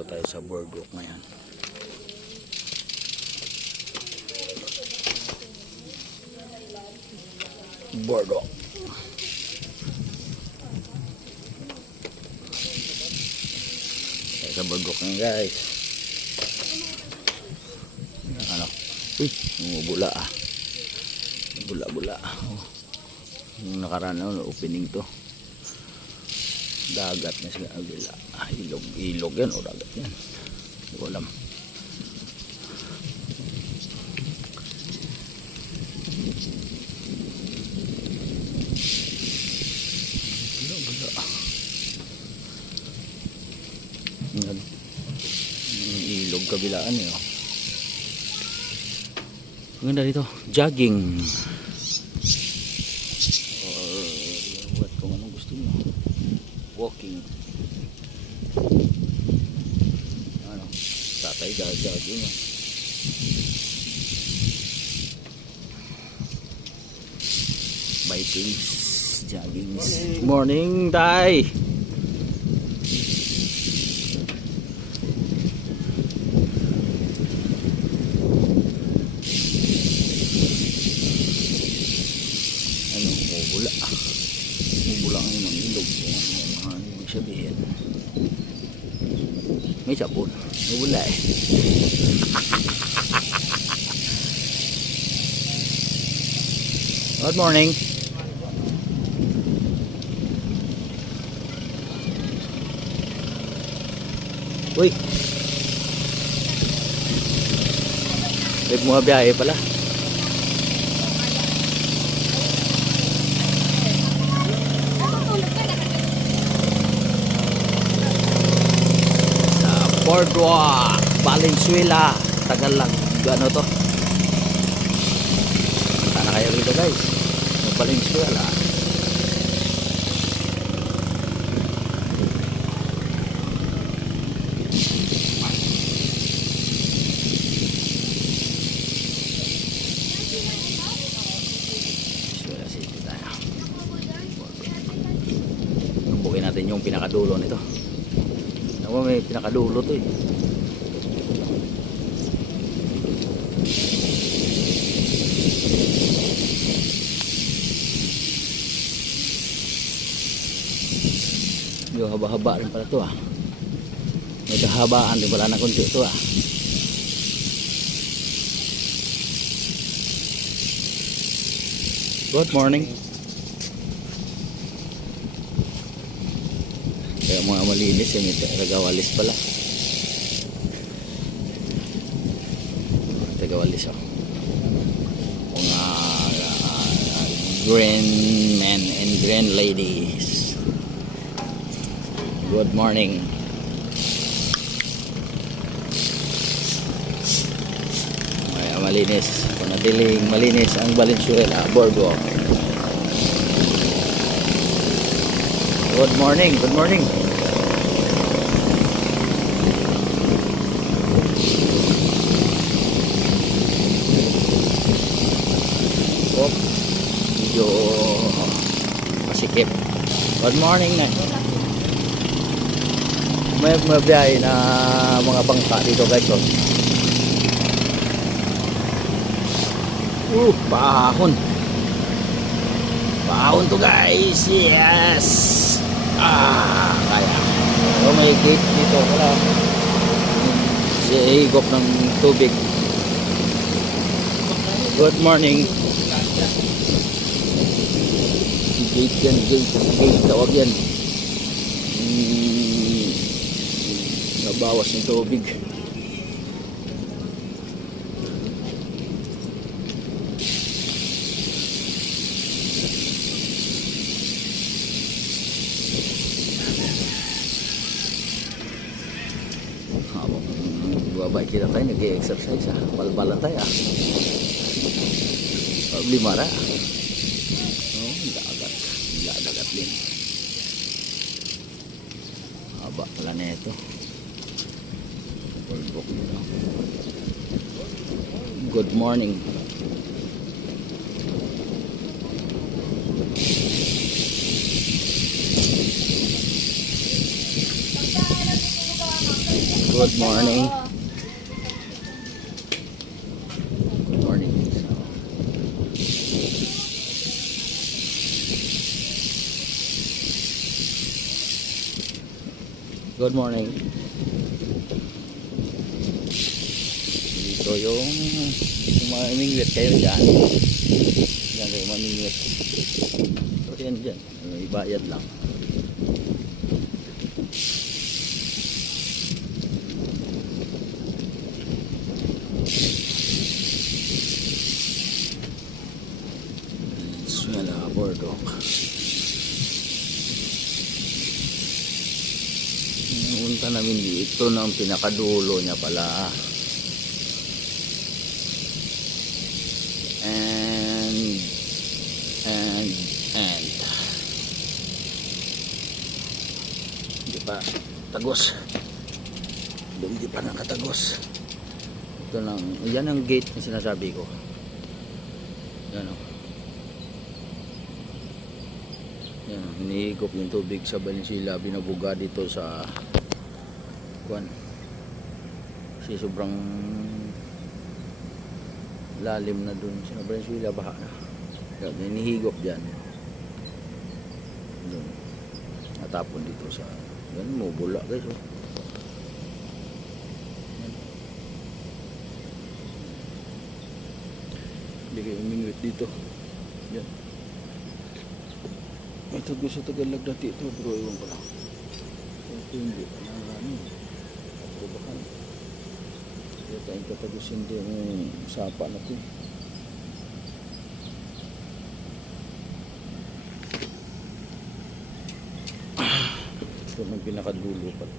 Dito tayo sa boardwalk ngayon. Boardwalk. Tayo sa boardwalk ngayon, guys. Ano? Uy, bumubula ah. Bula-bula. Oh. Yung nakaraan na opening to. Dagat na sila. Ilog yan o dagat yan. Hindi ko alam. Ilog kabilaan eh. Maganda dito. Jogging. What kung anong gusto mo. Walking. Ano? Tatay jogging. Bikings. Jogging. Morning, Tay! Bulang ng ilog. Ibig sabihin may sabon. Wala eh. Good morning. Uy, may mga biyahe pala. Boardwalk, Valenzuela, Tagalog, ano to? Punta na kayo rito guys, Valenzuela. Valenzuela City tayo. Bukin natin yung pinakadulo nito. May pinakadulo to eh. Yung haba-haba rin pala to ah. May kahabaan din pala na kunti to ah. Good morning. Kaya mga malinis yung tagawalis pala. Tagawalis oh. Mga green men and green ladies. Good morning. Kaya malinis. Panadiling malinis ang Valenzuela Boardwalk. Good morning, good morning. Oh, medyo masikip. Good morning na. May biyahe na mga bangka dito guys. Bahon. Bahon to guys. Yes. Kaya may gate dito wala si higop ng tubig. Good morning. Gate yan, gate tawag yan. Nabawas ng tubig. Babay kita tayo, nag-i-exercise ah. Balbalan tayo ah. Limara ah. Oh, dagat. Dagat din. Haba pala na ito. Good morning. Good morning. Good morning. Good morning. Dito yung mamingwit kayo dyan. Yan kayo mamingwit. So yan dyan. Ibayad lang. Suela Bordok. Punta namin dito ng pinakadulo niya pala. And hindi pa tagos. Hindi pa nakatagos. Ito lang, yan ang gate na sinasabi ko. Yan o. Yan, hinihigop yung tubig sa Valenzuela, binabuga dito sa kuan. Kasi sobrang lalim na dun sa Valenzuela, baha na. Yan, hinihigop dyan. Dun. Natapon dito sa, yan, mubula guys o. Hindi kayo umingwit dito. Yan. May tagos sa Tagalog dati ito, bro, iwan ko lang. Ito hindi pa na ano. Ito baka. Kaya tayong katagusin din yung sapa na ito. Ito may pinakadulo pa.